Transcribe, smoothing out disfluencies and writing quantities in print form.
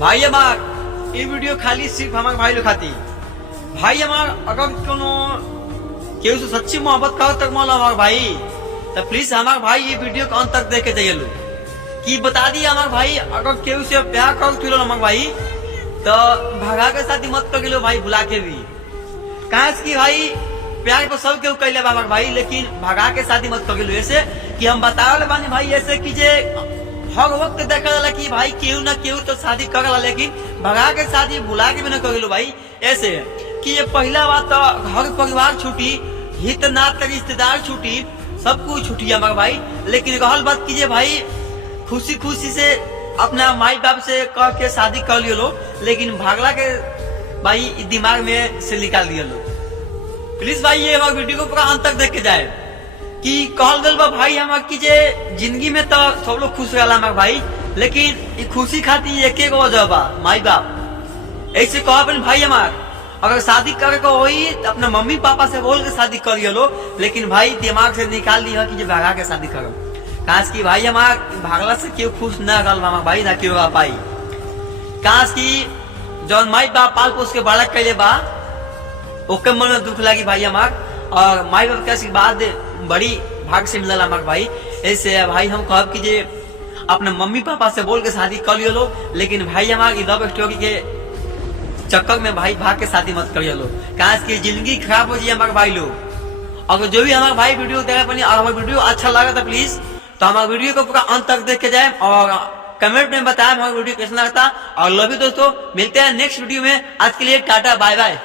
भाई हमार ये वीडियो खाली सिर्फ हमारे भाई लोग खाती। भाई हमार अगर कोनो केहू से सच्ची मोहब्बत कहो तक मौला हमार भाई, तो प्लीज हमारे भाई ये वीडियो को अंत तक देखे जाइए लो कि बता दिए हमारे भाई अगर केहू से प्यार कर हमारे भाई तो भगा के साथ मत कर लो भाई, भुला के भी कहा की भाई प्यार को सब केहू कैले हमारे भाई, लेकिन भगा के शादी मत कर लो। ऐसे कि हम बता रहे बानी भाई ऐसे कि जे हर वक्त देखा जाला कि भाई केहू ना केहू तो शादी करला, लेकिन भगा के शादी भुला के भी ना कर लो भाई। ऐसे कि ये पहला बात तो घर परिवार छूटी, हित नात रिश्तेदार छूटी, सब कुछ छूटी हमारे भाई। लेकिन रहल बात कीजिए भाई खुशी खुशी से अपना माई बाप से कह के शादी कर लियो लो, लेकिन भागला के भाई दिमाग में से निकाल दिया लो। प्लीज भाई ये हमारे वीडियो को पूरा अंत तक देख के जाए कि कहल गल बा भाई हमार की जे जिंदगी में तो सब लोग खुश रहला हमारे भाई, लेकिन ये खुशी खाती एक एक वजह बा माई बाप। ऐसे कह अपन भाई हमार अगर शादी करे को होई तो अपने मम्मी पापा से बोल के शादी कर लो, लेकिन भाई दिमाग से निकाल दिया कि जो भगा के शादी करो। काश की भाई हमार भागला से क्यों खुश न रहा हमार भाई ना क्यों रह पाई। काश की जौन माई बाप पाल पोस के बड़ा कैले बा ओके मन में दुख लगी भाई हमार, और माई बाप के आशीर्वाद बड़ी भाग से मिलल हमार भाई। ऐसे भाई हम कहब कि जे अपने मम्मी पापा से बोल के शादी कर लियो लो, लेकिन भाई हमार लव स्टोरी के चक्कर में भाई भाग के शादी मत करियो लो, काश की जिंदगी खराब हो जाए हमारे भाई लोग। अगर जो भी हमारे भाई वीडियो देखा बनी और हमारा वीडियो अच्छा लगा था प्लीज तो हमारे वीडियो को पूरा अंत तक देख के जाए और कमेंट में बताएं हमारा वीडियो कैसा लगता। और लव यू दोस्तों, मिलते हैं नेक्स्ट वीडियो में। आज के लिए टाटा बाय बाय।